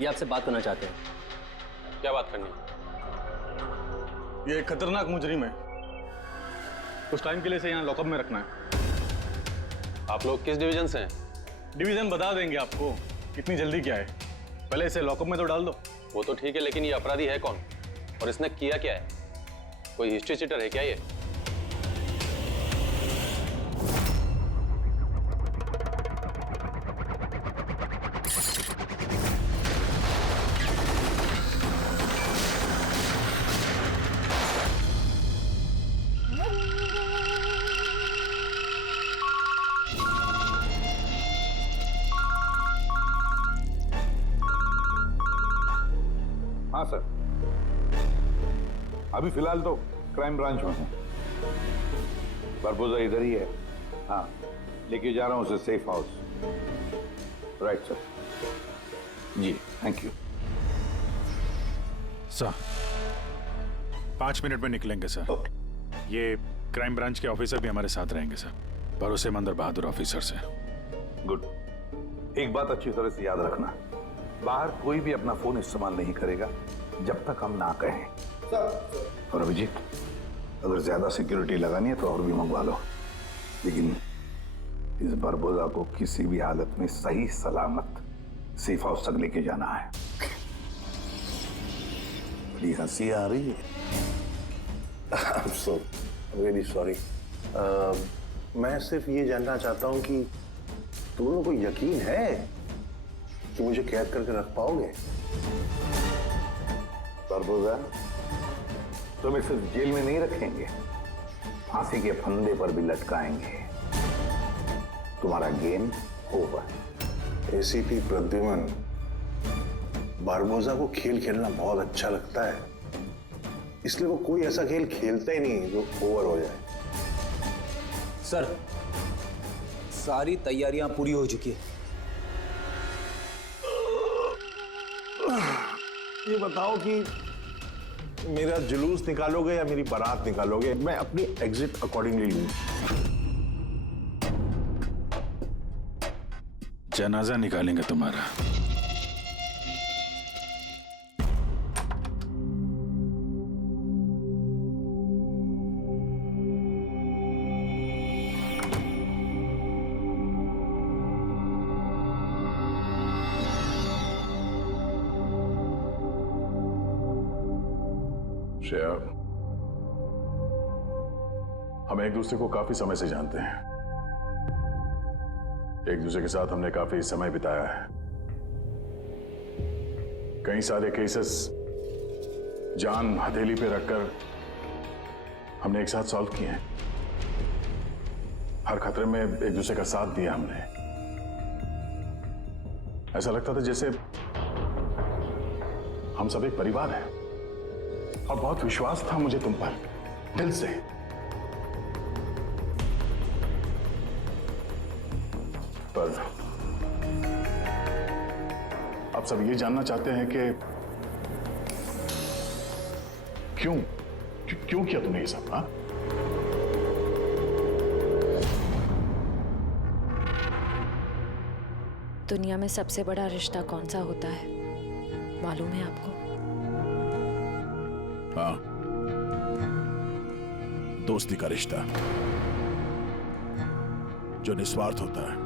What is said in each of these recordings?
ये आपसे बात करना चाहते हैं। क्या बात करनी? ये एक खतरनाक मुजरिम है, कुछ टाइम के लिए इसे यहाँ लॉकअप में रखना है। आप लोग किस डिवीजन से हैं? डिवीजन बता देंगे आपको, इतनी जल्दी क्या है, पहले इसे लॉकअप में तो डाल दो। वो तो ठीक है, लेकिन ये अपराधी है कौन और इसने किया क्या है? कोई हिस्ट्री चीटर है क्या ये? हाँ सर, अभी फिलहाल तो क्राइम ब्रांच में हूँ। बरबोजा इधर ही है। हाँ, लेके जा रहा हूँ उसे सेफ हाउस। Right sir. जी थैंक यू सर। 5 मिनट में निकलेंगे सर। ये क्राइम ब्रांच के ऑफिसर भी हमारे साथ रहेंगे सर, भरोसेमंद और बहादुर ऑफिसर से। गुड। एक बात अच्छी तरह से याद रखना, बाहर कोई भी अपना फोन इस्तेमाल नहीं करेगा जब तक हम ना कहें। सर। और अभिजीत, अगर ज्यादा सिक्योरिटी लगानी है तो और भी मंगवा लो, लेकिन इस बरबोजा को किसी भी हालत में सही सलामत सेफ हाउस तक लेके जाना है। बड़ी हंसी आ रही है। I'm so really sorry. मैं सिर्फ ये जानना चाहता हूँ कि तुम लोगों को यकीन है कि मुझे कैद करके रख पाओगे? बरबोजा, तुम्हें सिर्फ जेल में नहीं रखेंगे, फांसी के फंदे पर भी लटकाएंगे। तुम्हारा game over. ACP Pradyuman, Barbosa को खेल खेलना बहुत अच्छा लगता है, इसलिए वो कोई ऐसा खेल खेलता ही नहीं जो ओवर हो जाए। सर, सारी तैयारियां पूरी हो चुकी है। ये बताओ कि मेरा जुलूस निकालोगे या मेरी बारात निकालोगे? मैं अपनी एग्जिट अकॉर्डिंगली लूँ। जनाजा निकालेंगे तुम्हारा। श्रेया, हम एक दूसरे को काफी समय से जानते हैं, एक दूसरे के साथ हमने काफी समय बिताया है। कई सारे केसेस जान हथेली पे रखकर हमने एक साथ सॉल्व किए हैं। हर खतरे में एक दूसरे का साथ दिया हमने। ऐसा लगता था जैसे हम सब एक परिवार हैं, और बहुत विश्वास था मुझे तुम पर, दिल से। पर अब सब ये जानना चाहते हैं कि क्यों किया तुमने ये सब? हाँ, दुनिया में सबसे बड़ा रिश्ता कौन सा होता है मालूम है आपको? हाँ, दोस्ती का रिश्ता, जो निस्वार्थ होता है,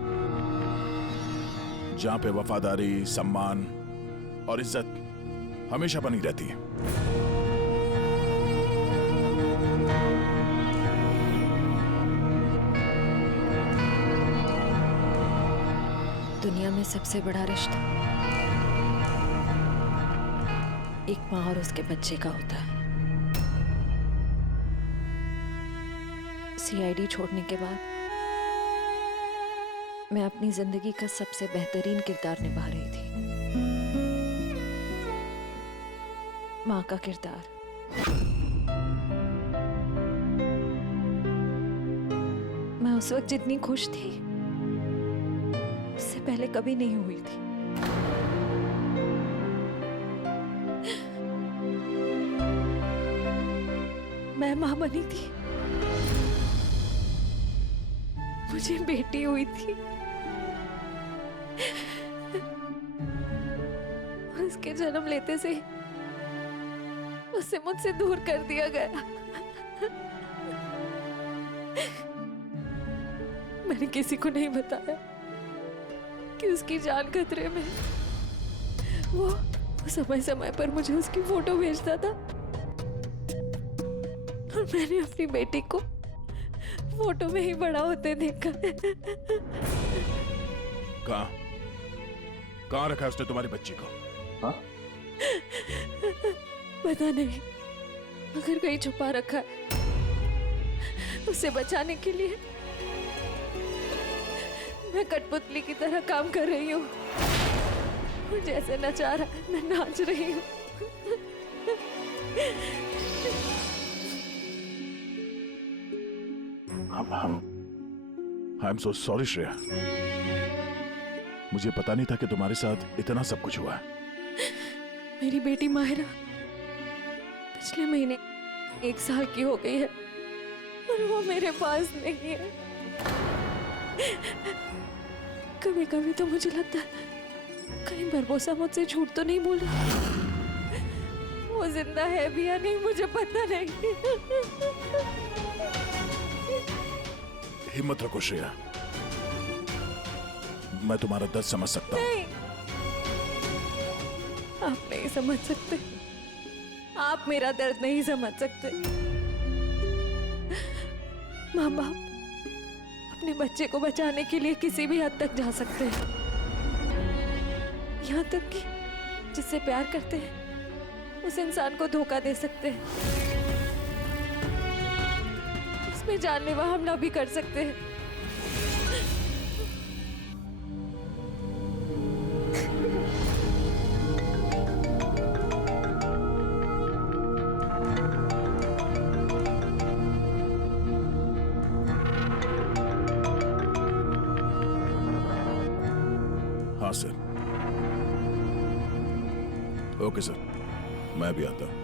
जहां पे वफादारी, सम्मान और इज्जत हमेशा बनी रहती है। दुनिया में सबसे बड़ा रिश्ता एक माँ और उसके बच्चे का होता है। सीआईडी छोड़ने के बाद मैं अपनी जिंदगी का सबसे बेहतरीन किरदार निभा रही थी, माँ का किरदार। मैं उस वक्त जितनी खुश थी उससे पहले कभी नहीं हुई थी। मैं माँ बनी थी, मुझे बेटी हुई थी, उसके जन्म लेते से ही उसे मुझसे दूर कर दिया गया। मैंने किसी को नहीं बताया कि उसकी जान खतरे में है। वो समय समय पर मुझे उसकी फोटो भेजता था और मैंने अपनी बेटी को फोटो में ही बड़ा होते देखा। कहाँ रखा है उसने तुम्हारी बच्ची को? हाँ? पता नहीं, मगर कहीं छुपा रखा है। उसे बचाने के लिए मैं कठपुतली की तरह काम कर रही हूँ। जैसे नचा रहा है मैं नाच रही हूँ। I am so sorry Shreya, मुझे पता नहीं था कि तुम्हारे साथ इतना सब कुछ हुआ है। मेरी बेटी माहिरा पिछले महीने 1 साल की हो गई है और वो मेरे पास नहीं है। कभी कभी तो मुझे लगता है कहीं बरबोसा मुझसे झूठ तो नहीं बोल रहा। वो जिंदा है भी या नहीं मुझे पता नहीं। हिम्मत रखो श्रेया, मैं तुम्हारा दर्द समझ सकता हूँ। नहीं, आप नहीं समझ सकते। आप मेरा दर्द नहीं समझ सकते। माँ बाप अपने बच्चे को बचाने के लिए किसी भी हद तक जा सकते हैं, यहाँ तक कि जिससे प्यार करते हैं उस इंसान को धोखा दे सकते हैं, उसमें जानलेवा हमला भी कर सकते हैं। हाँ सर। ओके सर, मैं भी आता हूँ।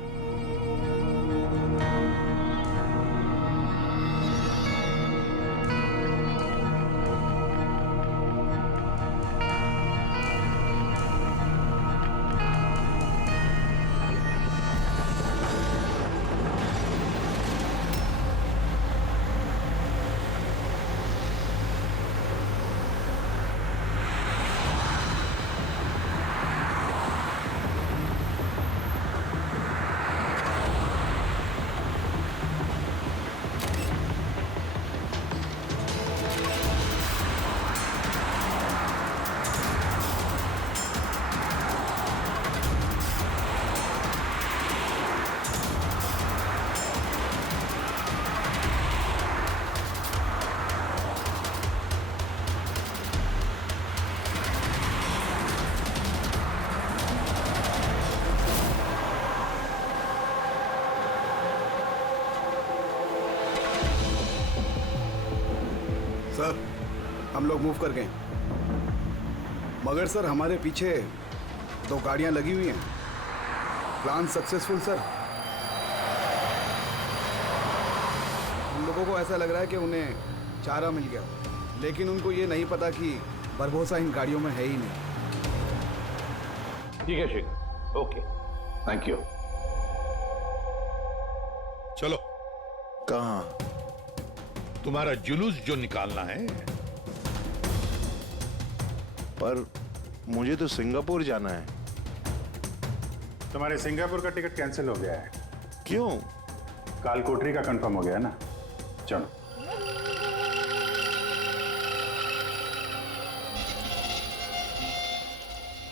सर, हम लोग मूव कर गए, मगर सर हमारे पीछे 2 गाड़ियां लगी हुई हैं। Plan successful sir. हम लोगों को ऐसा लग रहा है कि उन्हें चारा मिल गया, लेकिन उनको ये नहीं पता कि बरबोसा इन गाड़ियों में है ही नहीं। ठीक है शेखर, ओके, थैंक यू। चलो, कहाँ? तुम्हारा जुलूस जो निकालना है। पर मुझे तो सिंगापुर जाना है। तुम्हारे सिंगापुर का टिकट कैंसिल हो गया है। क्यों? काल कोठरी का कंफर्म हो गया ना। चलो।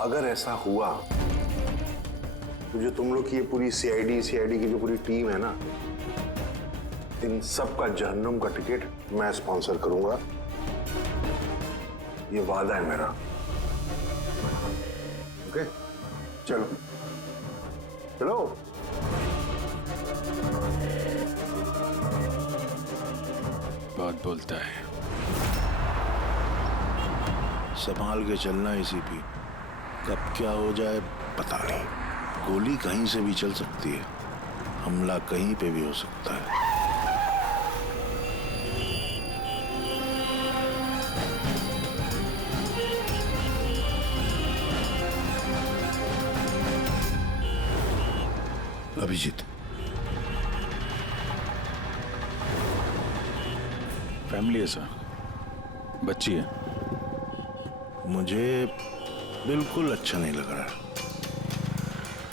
अगर ऐसा हुआ तो जो तुम लोग की ये पूरी सीआईडी की जो पूरी टीम है ना, इन सब का जहन्नुम का टिकट मैं स्पॉन्सर करूंगा। ये वादा है मेरा। ओके, चलो चलो। बहुत बोलता है। संभाल के चलना एसीपी, कब क्या हो जाए पता नहीं। गोली कहीं से भी चल सकती है, हमला कहीं पे भी हो सकता है। अभिजीत, फैमिली है सर, बच्ची है। मुझे बिल्कुल अच्छा नहीं लग रहा।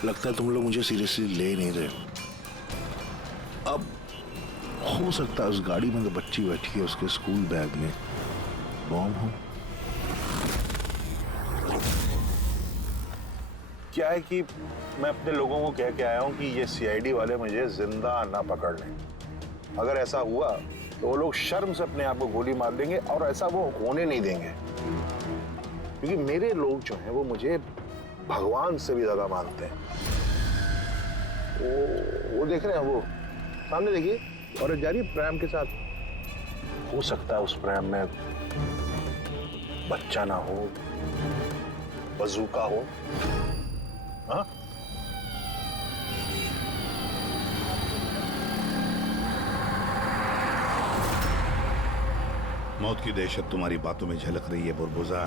लगता है तुम लोग मुझे सीरियसली ले ही नहीं रहे हो। अब हो सकता है उस गाड़ी में तो बच्ची बैठी है, उसके स्कूल बैग में बॉम्ब हो। क्या है कि मैं अपने लोगों को कह के आया हूं कि ये सीआईडी वाले मुझे जिंदा ना पकड़ लें। अगर ऐसा हुआ तो वो लोग शर्म से अपने आप को गोली मार देंगे, और ऐसा वो होने नहीं देंगे, क्योंकि मेरे लोग जो हैं वो मुझे भगवान से भी ज्यादा मानते हैं। वो देख रहे हैं, वो सामने देखिए, और जा रही प्रेम के साथ। हो सकता है उस प्रेम में बच्चा ना हो, बजूका हो। हाँ, मौत की दहशत तुम्हारी बातों में झलक रही है बुरबुजा।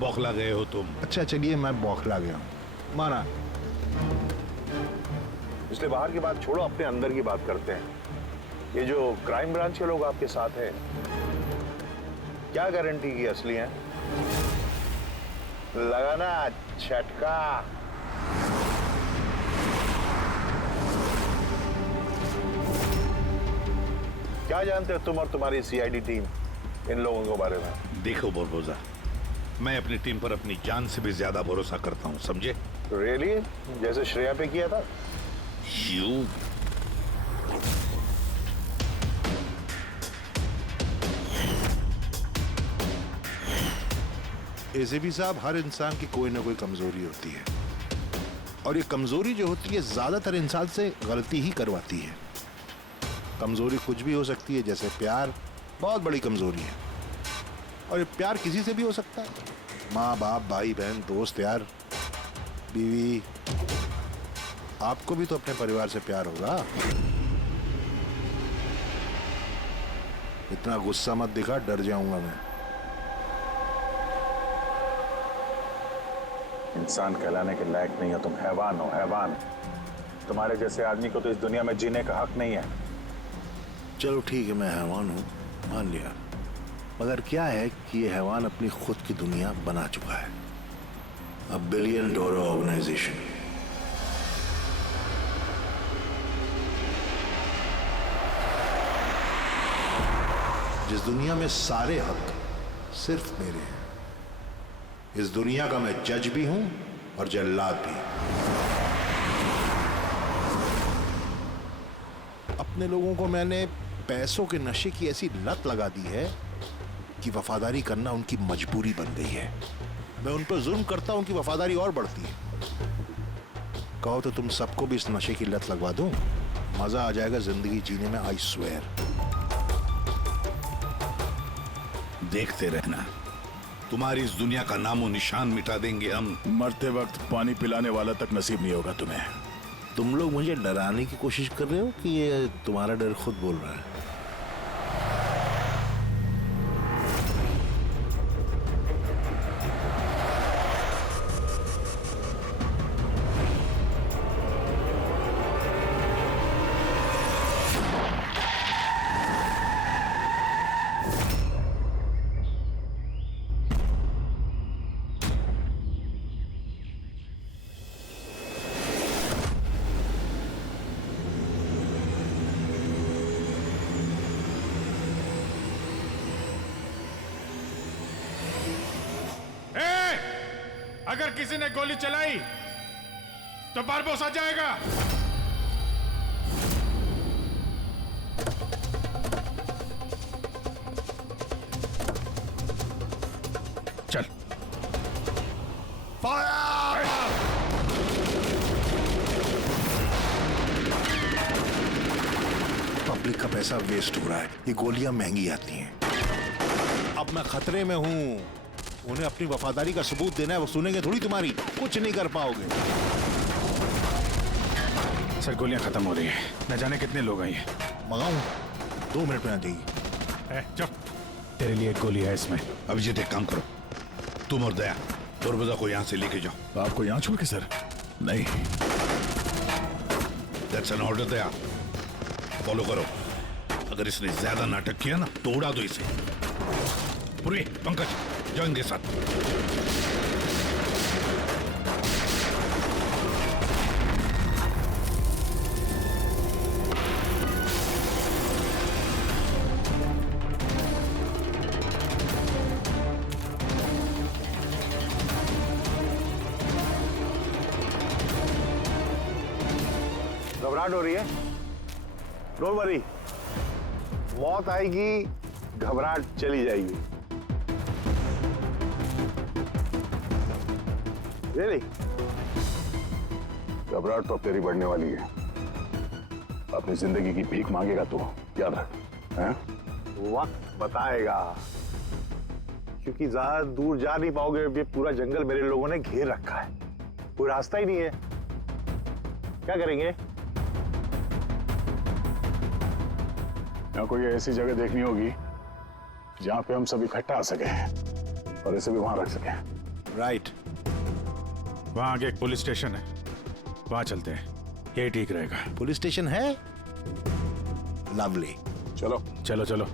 बौखला गए हो तुम। अच्छा चलिए, मैं बौखला गया हूं, माना। इसलिए बाहर की बात छोड़ो, अपने अंदर की बात करते हैं। ये जो क्राइम ब्रांच के लोग आपके साथ हैं, क्या गारंटी की असली हैं? लगाना झटका। क्या जानते हो तुम और तुम्हारी सीआईडी टीम इन लोगों के बारे में? देखो बुरबुजा, मैं अपनी टीम पर अपनी जान से भी ज्यादा भरोसा करता हूं, समझे? रियली? जैसे श्रेया पे किया था? यू एसीपी साहब, हर इंसान की कोई ना कोई कमजोरी होती है, और ये कमजोरी जो होती है ज्यादातर इंसान से गलती ही करवाती है। कमजोरी कुछ भी हो सकती है, जैसे प्यार बहुत बड़ी कमजोरी है, और ये प्यार किसी से भी हो सकता है। माँ बाप, भाई बहन, दोस्त, यार, बीवी। आपको भी तो अपने परिवार से प्यार होगा। इतना गुस्सा मत दिखा, डर जाऊंगा मैं। इंसान कहलाने के लायक नहीं हो तुम, हैवान हो, हैवान। तुम्हारे जैसे आदमी को तो इस दुनिया में जीने का हक नहीं है। चलो ठीक है, मैं हैवान हूं, मान लिया। मगर क्या है कि ये हैवान अपनी खुद की दुनिया बना चुका है, $1 बिलियन ऑर्गेनाइजेशन। जिस दुनिया में सारे हक सिर्फ मेरे हैं। इस दुनिया का मैं जज भी हूं और जल्लाद भी। अपने लोगों को मैंने पैसों के नशे की ऐसी लत लगा दी है कि वफादारी करना उनकी मजबूरी बन गई है। मैं उन पर जुल्म करता हूं, उनकी वफादारी और बढ़ती है। कहो तो तुम सबको भी इस नशे की लत लगवा दूं, मजा आ जाएगा जिंदगी जीने में, आई स्वेयर। देखते रहना, तुम्हारी इस दुनिया का नामो निशान मिटा देंगे हम। मरते वक्त पानी पिलाने वाला तक नसीब नहीं होगा तुम्हें। तुम लोग मुझे डराने की कोशिश कर रहे हो कि ये तुम्हारा डर खुद बोल रहा है? अगर किसी ने गोली चलाई तो बारबोस आ जाएगा। चल। फायर! पब्लिक का पैसा वेस्ट हो रहा है, ये गोलियां महंगी आती हैं। अब मैं खतरे में हूं, उन्हें अपनी वफादारी का सबूत देना है, वो सुनेंगे थोड़ी तुम्हारी, कुछ नहीं कर पाओगे। सर गोलियां खत्म हो रही हैं, न जाने कितने लोग आए हैं। मंगाऊं? 2 मिनट में आ जाएगी। चुप, तेरे लिए एक गोली है इसमें। अभिजीत एक काम करो, तुम और दया बुरबुजा को यहाँ से लेके जाओ। आपको यहाँ छोड़ के सर? नहीं, that's an order Daya. Follow करो। अगर इसने ज्यादा नाटक किया ना तो उड़ा दो इसे। पूरी पंकज जाओ इनके साथ। घबराहट हो रही है? डोंट वरी, मौत आएगी, घबराहट चली जाएगी। Really? घबराहट तो अब तेरी बढ़ने वाली है। अपनी जिंदगी की भीख मांगेगा तू, याद रख। हैं? वक्त बताएगा, क्योंकि ज्यादा दूर जा नहीं पाओगे। ये पूरा जंगल मेरे लोगों ने घेर रखा है, कोई रास्ता ही नहीं है। क्या करेंगे? यहाँ कोई ऐसी जगह देखनी होगी जहां पे हम सब इकट्ठा आ सके और इसे भी वहां रख सके। राइट। वहां आगे एक पुलिस स्टेशन है, वहां चलते हैं, यही ठीक रहेगा। पुलिस स्टेशन है? लवली। चलो चलो चलो।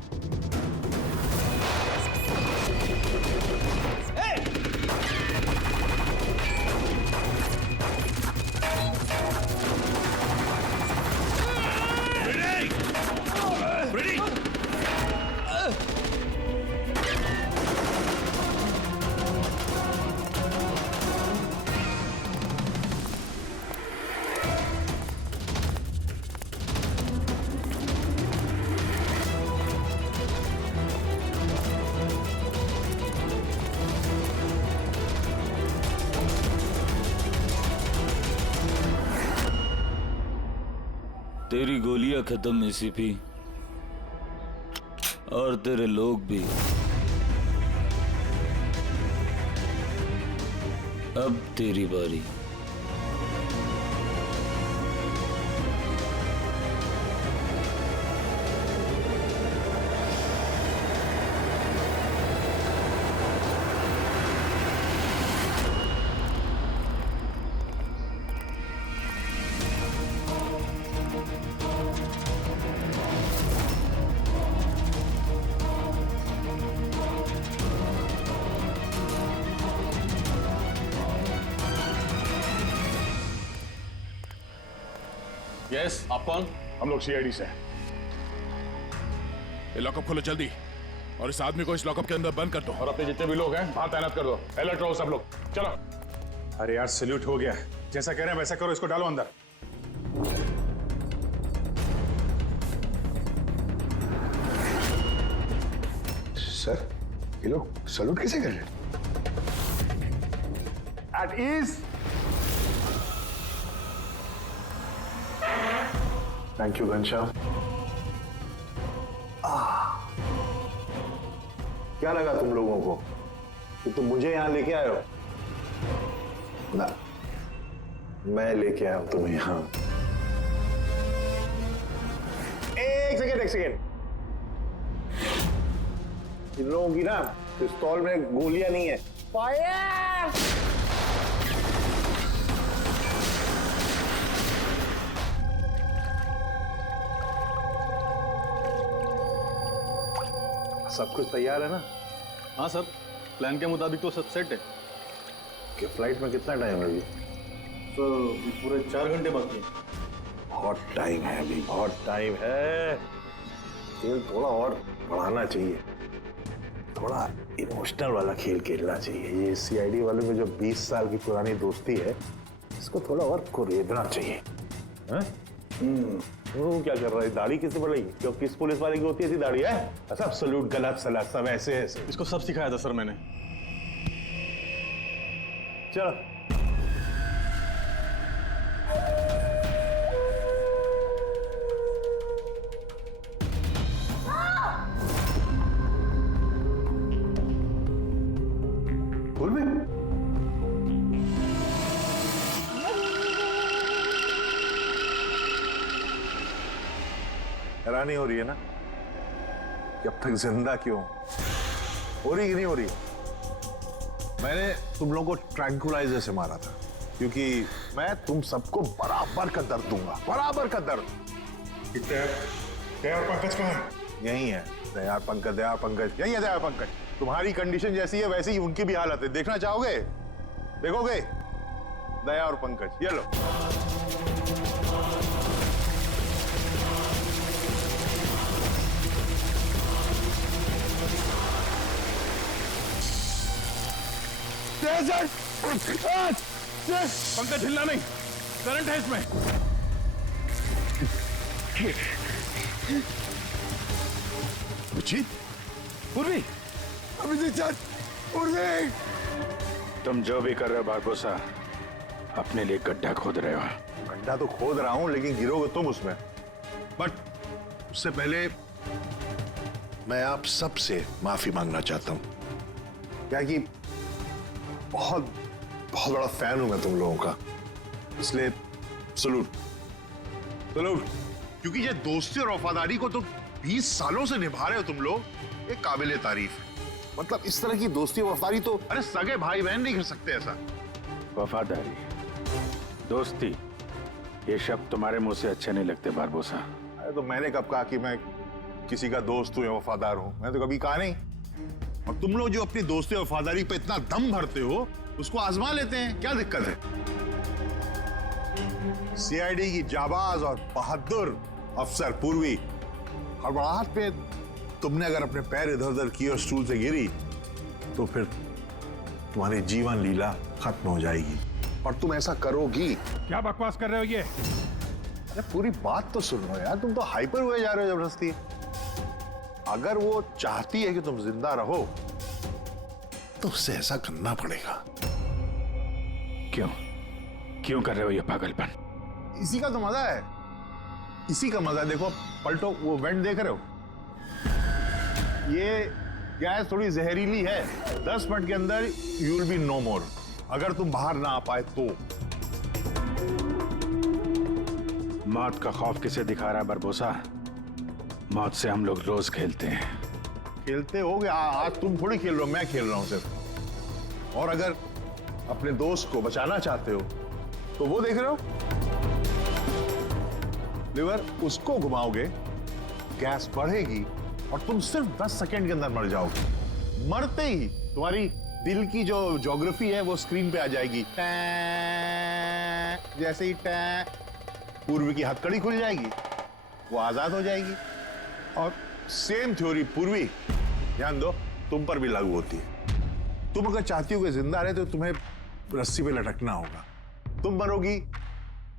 तेरी गोलियां खत्म एसीपी, और तेरे लोग भी। अब तेरी बारी। यस, आप कौन? हम लोग सीआईडी से। ये लॉकअप खोलो जल्दी, और इस आदमी को इस लॉकअप के अंदर बंद कर दो। और अपने जितने भी लोग हैं वहां तैनात कर दो। अलर्ट रहो सब लोग। चलो। अरे यार सैल्यूट हो गया, जैसा कह रहे हैं वैसा करो, इसको डालो अंदर। सर, ये लोग सैल्यूट कैसे कर रहे हैं? At ease. Thank you Ghanshyam. क्या लगा तुम लोगों को कि तुम मुझे यहां लेके आए हो? ना, मैं लेके आया हूं तुम्हें यहां। एक सेकेंड। इन लोगों की ना पिस्तौल में गोलियां नहीं है। फायर! सब कुछ तैयार है ना? हाँ सर, प्लान के मुताबिक तो सब सेट है। कि फ्लाइट में कितना टाइम है अभी? सर पूरे 4 घंटे बाकी हैं। बहुत टाइम है अभी, बहुत टाइम है। खेल थोड़ा और बढ़ाना चाहिए, थोड़ा इमोशनल वाला खेल खेलना चाहिए। ये सीआईडी वालों में जो 20 साल की पुरानी दोस्ती है, इसको थोड़ा और कुरेदना चाहिए। वो क्या कर रहा है? दाढ़ी किससे बढ़ाई? क्यों किस पुलिस वाले की होती है ऐसी दाढ़ी है? सब सलूट, गलत सलाह, सब ऐसे ऐसे। इसको सब सिखाया था सर मैंने। चलो। बोल भी। हैरानी हो रही है ना कि अब तक जिंदा क्यों? हो रही कि नहीं हो रही? मैंने तुम लोगों को ट्रैंकुलाइजर से मारा था, क्योंकि मैं तुम सबको बराबर का दर्द दूंगा, बराबर का दर्द। दया और पंकज कहाँ है? यही है दया पंकज, यही है दया पंकज। तुम्हारी कंडीशन जैसी है वैसी ही उनकी भी हालत है। देखना चाहोगे? देखोगे? दया और पंकज, ये लो। पंकज हिलना नहीं, करंट है इसमें। अभिजीत, पूर्वी, अभिजीत सर, पूर्वी। तुम जो भी कर रहे हो बारबोसा, अपने लिए गड्ढा खोद रहे हो। गड्ढा तो खोद रहा हूं, लेकिन गिरोगे तुम उसमें। बट उससे पहले मैं आप सबसे माफी मांगना चाहता हूं। क्या कि बहुत बहुत बड़ा फैन हूं मैं तुम लोगों का, इसलिए सलूट सलूट। क्योंकि ये दोस्ती और वफादारी को तो 20 सालों से निभा रहे हो तुम लोग, ये काबिले तारीफ है। मतलब इस तरह की दोस्ती और वफादारी तो अरे सगे भाई बहन नहीं कर सकते ऐसा। वफादारी, दोस्ती, ये शब्द तुम्हारे मुंह से अच्छे नहीं लगते बारबोसा। अरे तो मैंने कब कहा कि मैं किसी का दोस्त हूं या वफादार हूं? मैंने तो कभी कहा नहीं। और तुम लोग जो अपनी दोस्ती और वफादारी पे इतना दम भरते हो, उसको आजमा लेते हैं, क्या दिक्कत है? सीआईडी की जाबाज और बहादुर अफसर पूर्वी, हड़बड़ाहट पे तुमने अगर अपने पैर इधर उधर किए और स्टूल से गिरी तो फिर तुम्हारी जीवन लीला खत्म हो जाएगी। और तुम ऐसा करोगी। क्या बकवास कर रहे हो ये? अरे पूरी बात तो सुनो यार, तुम तो हाइपर हुए जा रहे हो जबरदस्ती। अगर वो चाहती है कि तुम जिंदा रहो तो उससे ऐसा करना पड़ेगा। क्यों क्यों कर रहे हो ये पागलपन? इसी का तो मजा है, इसी का मजा है। देखो पलटो, वो वेंट देख रहे हो? ये गैस थोड़ी जहरीली है, 10 मिनट के अंदर यू विल बी नो मोर। अगर तुम बाहर ना आ पाए तो। मौत का खौफ किसे दिखा रहा है बारबोसा? मौत से हम लोग रोज खेलते हैं। खेलते होगे, आज तुम थोड़ी खेल रहे हो, मैं खेल रहा हूं सिर्फ। और अगर अपने दोस्त को बचाना चाहते हो तो वो देख रहे हो, लिवर, उसको घुमाओगे, गैस बढ़ेगी और तुम सिर्फ 10 सेकंड के अंदर मर जाओगे। मरते ही तुम्हारी दिल की जो ज्योग्राफी है वो स्क्रीन पे आ जाएगी। जैसे ही पूर्वी की हथकड़ी खुल जाएगी, वो आजाद हो जाएगी। और सेम थ्योरी पूर्वी, ध्यान दो, तुम पर भी लागू होती है। तुम अगर चाहती हो कि जिंदा रहे तो तुम्हें रस्सी पे लटकना होगा। तुम मरोगी,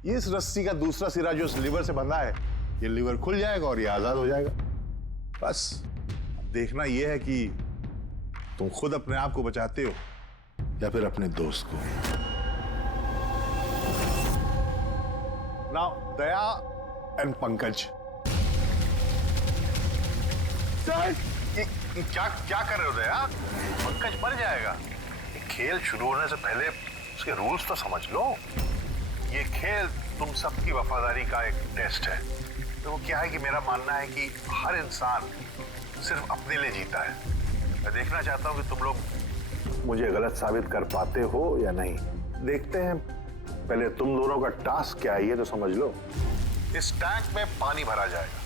इस रस्सी का दूसरा सिरा जो लिवर से बंधा है, ये लिवर खुल जाएगा और ये आजाद हो जाएगा। बस देखना यह है कि तुम खुद अपने आप को बचाते हो या फिर अपने दोस्त को। Now Daya and Pankaj. क्या क्या कर रहे हो दया? पंकज मर जाएगा। ये खेल शुरू होने से पहले उसके रूल्स तो समझ लो। ये खेल तुम सबकी वफादारी का एक टेस्ट है। तो वो क्या है कि मेरा मानना है कि हर इंसान सिर्फ अपने लिए जीता है। मैं देखना चाहता हूं कि तुम लोग मुझे गलत साबित कर पाते हो या नहीं। देखते हैं, पहले तुम दोनों का टास्क क्या है ये तो समझ लो। इस टैंक में पानी भरा जाएगा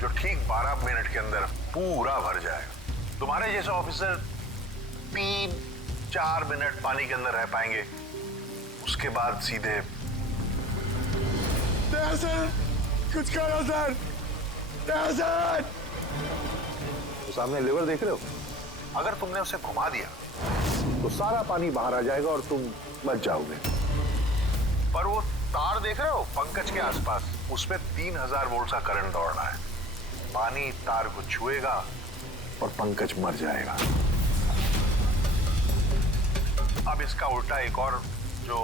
जो ठीक 12 मिनट के अंदर पूरा भर जाएगा। तुम्हारे जैसे ऑफिसर 3-4 मिनट पानी के अंदर रह पाएंगे, उसके बाद सीधे। सर, कुछ करो सर, सर। तो सामने लिवर देख रहे हो? अगर तुमने उसे घुमा दिया तो सारा पानी बाहर आ जाएगा और तुम बच जाओगे। पर वो तार देख रहे हो पंकज के आसपास, उसमें 3000 वोल्ट का करंट दौड़ना है। पानी तार को छुएगा और पंकज मर जाएगा। अब इसका उल्टा एक और जो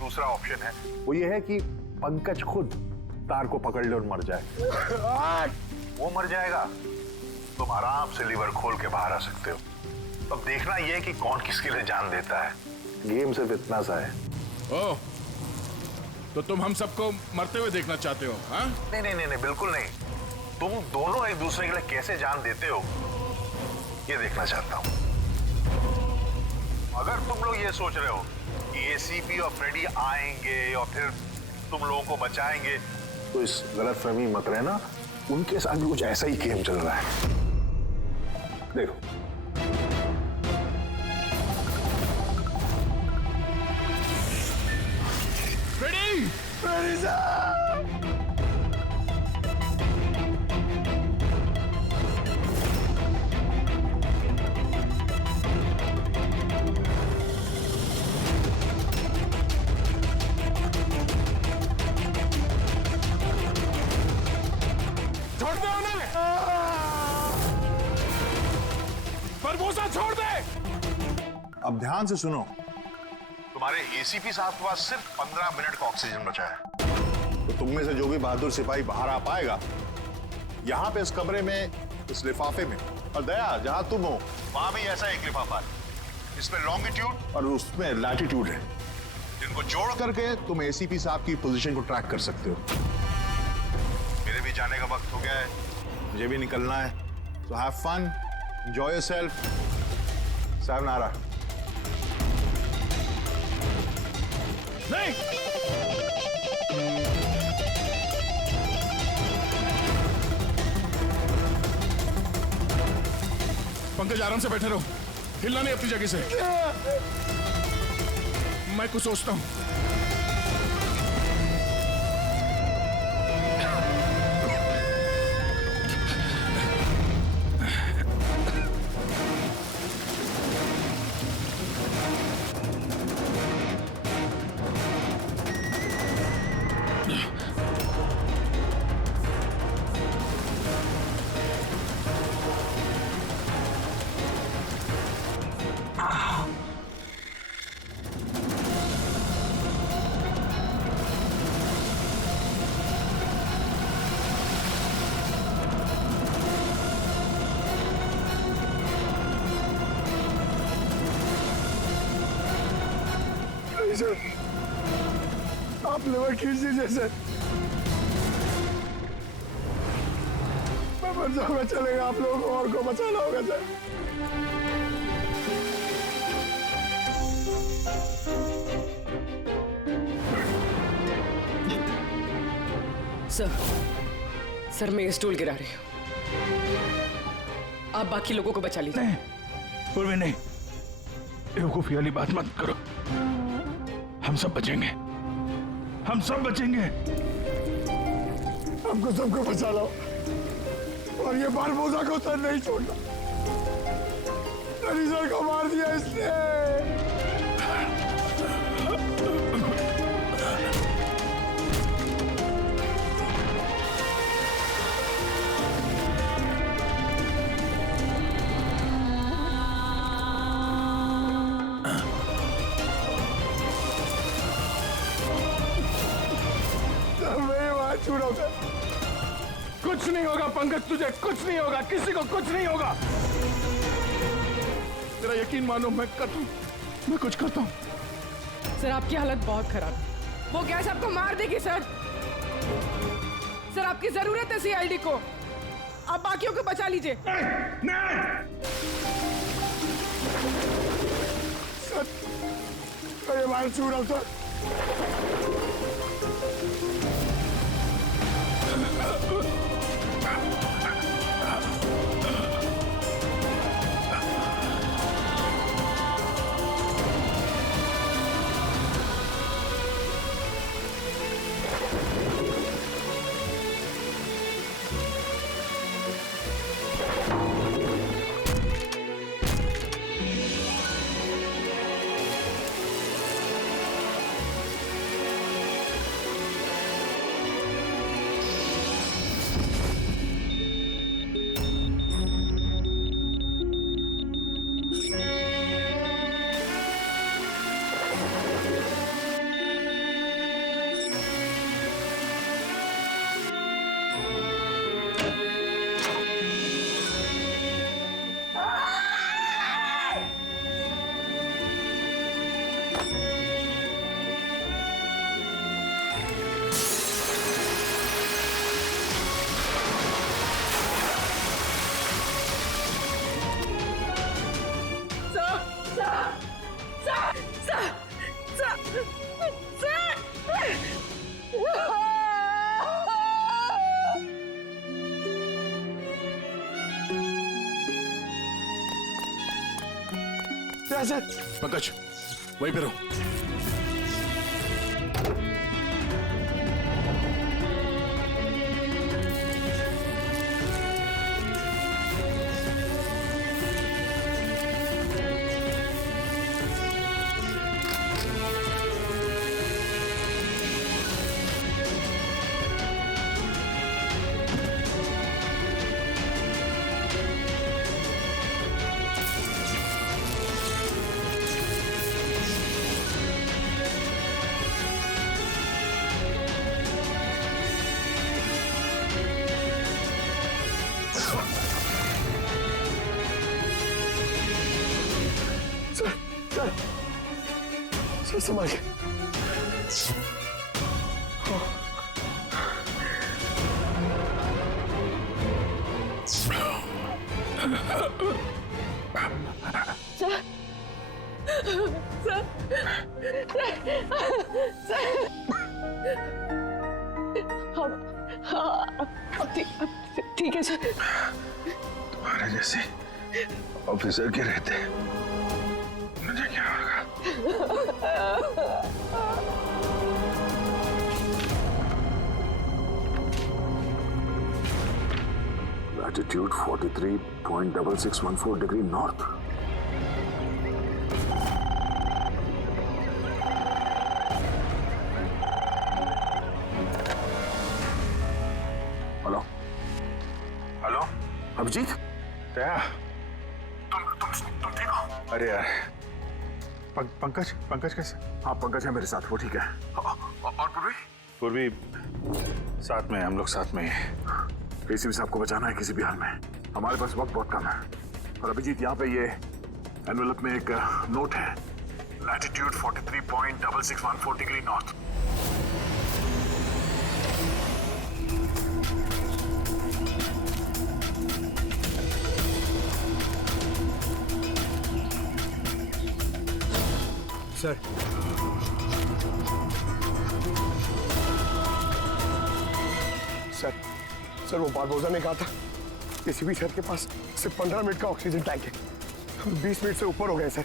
दूसरा ऑप्शन है वो ये है कि पंकज खुद तार को पकड़ ले और मर जाए। वो मर जाएगा, तुम आराम से लीवर खोल के बाहर आ सकते हो। अब देखना यह है कि कौन किसके लिए जान देता है। गेम सिर्फ इतना सा है। ओह, तो तुम हम सबको मरते हुए देखना चाहते हो? हाँ? नहीं नहीं नहीं, बिल्कुल नहीं। तुम दोनों एक दूसरे के लिए कैसे जान देते हो ये देखना चाहता हूं। अगर तुम लोग ये सोच रहे हो कि एसीपी और फ्रेडी आएंगे और फिर तुम लोगों को बचाएंगे, तो इस गलतफहमी मत रहना, उनके साथ भी कुछ ऐसा ही गेम चल रहा है। देखो फ्रेडी, फ्रेडी साहब! छोड़ दे उन्हें! बरबोसा छोड़ दे! अब ध्यान से सुनो, तुम्हारे एसीपी साहब के पास सिर्फ 15 मिनट का ऑक्सीजन बचा है। तो तुम में से जो भी बहादुर सिपाही बाहर आ पाएगा, यहाँ पे इस कमरे में, इस लिफाफे में, और दया जहां तुम हो वहां भी ऐसा एक लिफाफा है, इसमें लॉन्गिट्यूड और उसमें लैटिट्यूड है, जिनको जोड़ करके तुम एसीपी साहब की पोजीशन को ट्रैक कर सकते हो। मेरे भी जाने का वक्त हो गया है, मुझे भी निकलना है। So have fun, enjoy yourself. Sayonara. नहीं! पंकज, आराम से बैठे रहो, हिलना नहीं अपनी जगह से। मैं कुछ सोचता हूं। सर, आप लेवर खींच दीजिए सर। मैं मर जाऊंगा, चलेगा, आप लोगों को और को बचाना होगा सर। सर, मैं ये स्टूल गिरा रही हूँ, आप बाकी लोगों को बचा लीजिए। नहीं, पूर्वी नहीं, बेवकूफी वाली बात मत करो। हम सब बचेंगे, हम सब बचेंगे। हमको सबको बचा लो, और ये बारबोसा को सर नहीं छोड़ना। सर को मार दिया इसने। कुछ नहीं होगा पंकज, तुझे कुछ नहीं होगा, किसी को कुछ नहीं होगा। तेरा यकीन मानो, मैं कुछ करता हूँ। सर, आपकी हालत बहुत खराब है, वो गैस आपको मार देगी सर। सर, आपकी जरूरत है सीआईडी को, आप बाकियों को बचा लीजिए। नहीं। सर, मैं मार छू रहा हूँ सर। पंकज वहीं पे रहो। संभालिए। ठीक है सर। तुम्हारे जैसे ऑफिसर के रहते मुझे क्या होगा? Latitude 43.6614 degree north. Hello hello Abhijeet, Daya, तुम ठीक हो? अरे यार पंकज कैसे? हाँ पंकज है मेरे साथ, वो ठीक है। और पूर्वी? पूर्वी साथ में, हम लोग साथ में हैं। एसीपी साहब को बचाना है किसी भी हाल में, हमारे पास वक्त बहुत कम है। और अभिजीत यहाँ पे ये एनवेलप में एक नोट है, latitude 43.6614 degree north. Sir sir वो बारबोजा ने कहा था एसीपी सर के पास सिर्फ 15 मिनट का ऑक्सीजन टैंक है, हम 20 मिनट से ऊपर हो गए सर।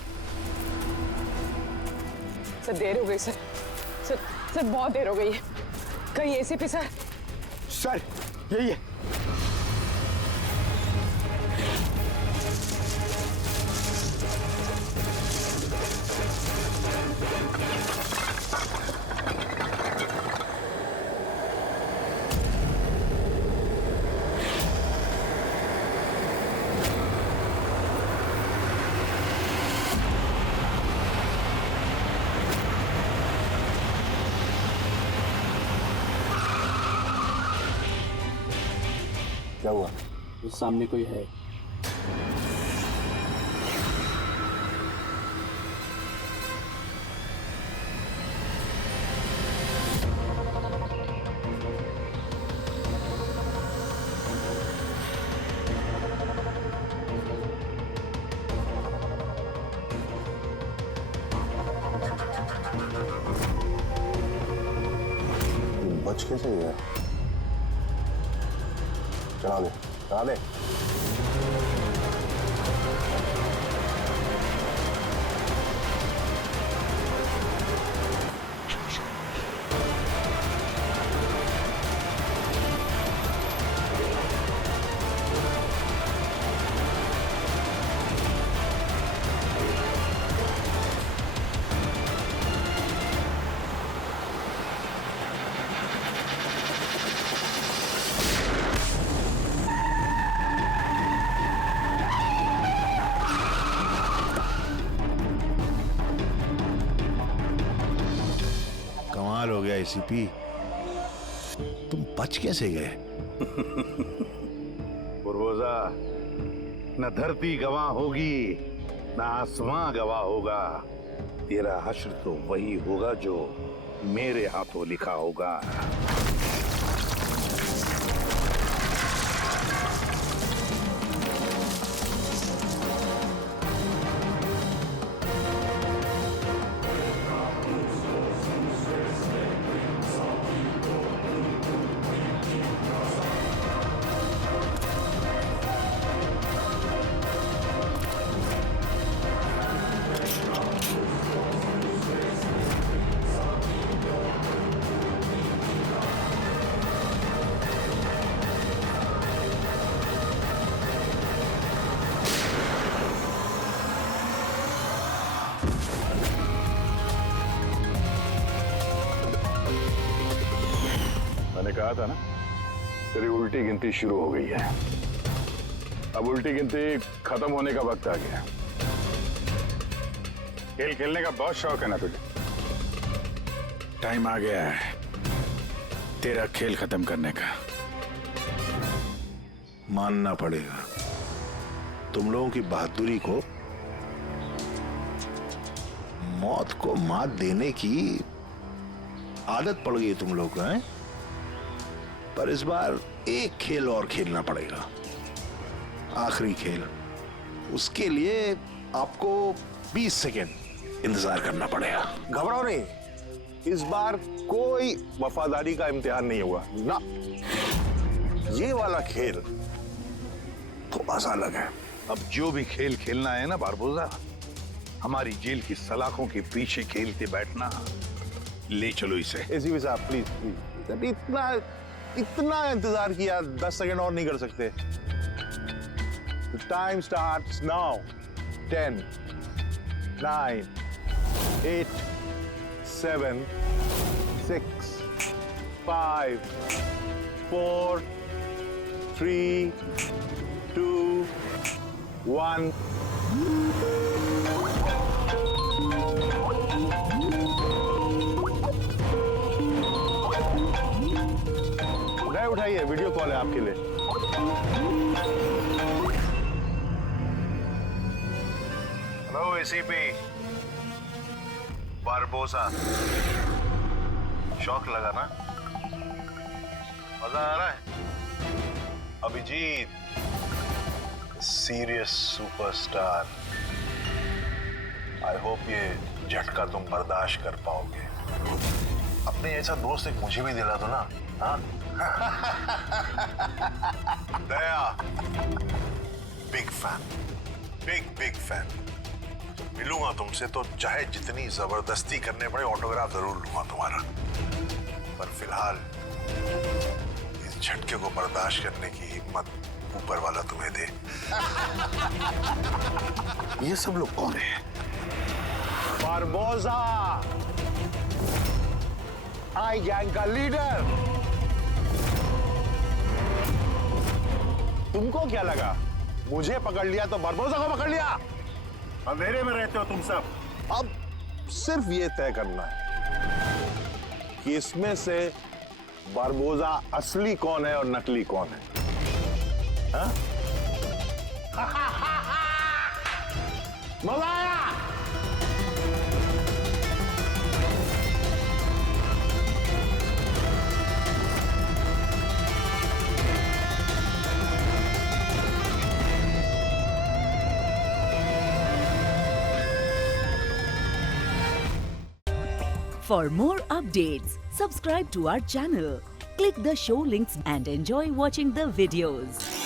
सर देर हो गई सर। सर बहुत देर हो गई है। कहीं एसीपी सर? सर यही है। क्या हुआ? उस सामने कोई है। बच कैसे गया? चला दे, चला दे। कमाल हो गया एसीपी, तुम बच कैसे गए? बुरबोजा, न धरती गवाह होगी न आसमां गवाह होगा, तेरा हश्र तो वही होगा जो मेरे हाथों लिखा होगा। कहा था ना, तेरी उल्टी गिनती शुरू हो गई है। अब उल्टी गिनती खत्म होने का वक्त आ गया। खेल खेलने का बहुत शौक है ना तुझे? टाइम आ गया है तेरा खेल खत्म करने का। मानना पड़ेगा, तुम लोगों की बहादुरी को, मौत को मात देने की आदत पड़ गई तुम लोग को, हैं? पर इस बार एक खेल और खेलना पड़ेगा, आखिरी खेल। उसके लिए आपको 20 सेकेंड इंतजार करना पड़ेगा। घबराओ नहीं, इस बार कोई वफादारी का इम्तिहान नहीं हुआ ना। ये वाला खेल थोड़ा सा अलग है। अब जो भी खेल खेलना है ना बारबोसा, हमारी जेल की सलाखों के पीछे खेलते बैठना। ले चलो इसे। एसीपी साहब प्लीज प्लीज, अभी इतना इंतजार किया, 10 सेकंड और नहीं कर सकते। Time starts now. 10, 9, 8, 7, 6, 5, 4, 3, 2, 1। नहीं उठाइए, वीडियो कॉल है आपके लिए। हेलो एसीपी बारबोसा, शौक लगा ना? मजा आ रहा है? Abhijeet serious superstar, I hope ये झटका तुम बर्दाश्त कर पाओगे। अपने ऐसा दोस्त एक मुझे भी दिला दो ना। हाँ? दया, बिग फैन, बिग फैन। मिलूंगा तुमसे तो चाहे जितनी जबरदस्ती करने पड़े, ऑटोग्राफ जरूर लूंगा तुम्हारा। पर फिलहाल इस झटके को बर्दाश्त करने की हिम्मत ऊपर वाला तुम्हें दे। ये सब लोग कौन है? बारबोसा, आई गैंग का लीडर। तुमको क्या लगा मुझे पकड़ लिया तो बारबोसा को पकड़ लिया? अंधेरे में रहते हो तुम सब। अब सिर्फ ये तय करना है कि इसमें से बारबोसा असली कौन है और नकली कौन है। हाँ? मजा आया? For more updates, subscribe to our channel, click the show links and enjoy watching the videos.